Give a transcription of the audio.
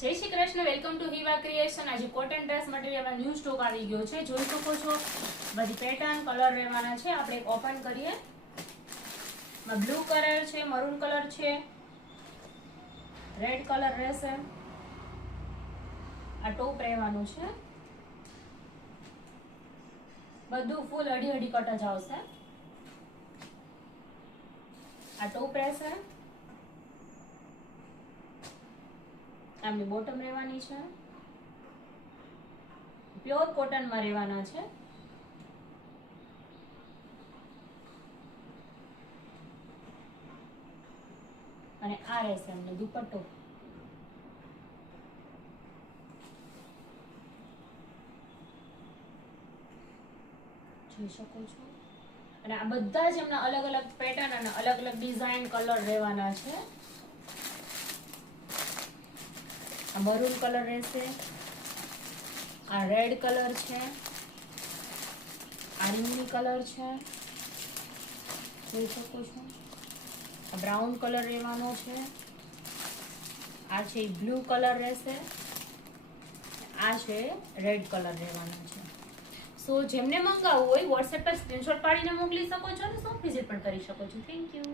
જય Shri Krishna, welcome to Hiva Creation. આજે cotton dress મટીરિયલમાં ન્યૂ સ્ટોક આવી ગયો છે। જોઈ શકો છો બધી પેટર્ન કલર રહેવાના છે। આપણે એક ઓપન કરીએ। બ્લુ કલર છે, મરૂન કલર છે, રેડ કલર રહેશે। આ ટોપ રહેવાનું છે, બધું ફૂલ અડી અડી કટ જ આવશે। આ ટોપ રહેશે, આમની બોટમ રહેવાની છે, પ્યોર કોટનમાં રહેવાના છે। અને આ રહેશે અમને દુપટ્ટો, જોઈ શકો છો। અને આ બધા જ એમના અલગ અલગ પેટર્ન અને અલગ અલગ ડિઝાઇન કલર રહેવાના છે। આ મરૂન કલર રહેશે, આ રેડ કલર છે, આ રીંગણી કલર છે, જોઈ શકો છો। આ બ્રાઉન કલર રહેવાનો છે, આ છે બ્લુ કલર રહેશે, આ છે રેડ કલર રહેવાનો છે। સો જેમને મંગાવવું હોય વોટ્સએપ પર સ્ક્રીનશોટ પાડીને મોકલી શકો છો અને શોપ વિઝિટ પણ કરી શકો છો। Thank you.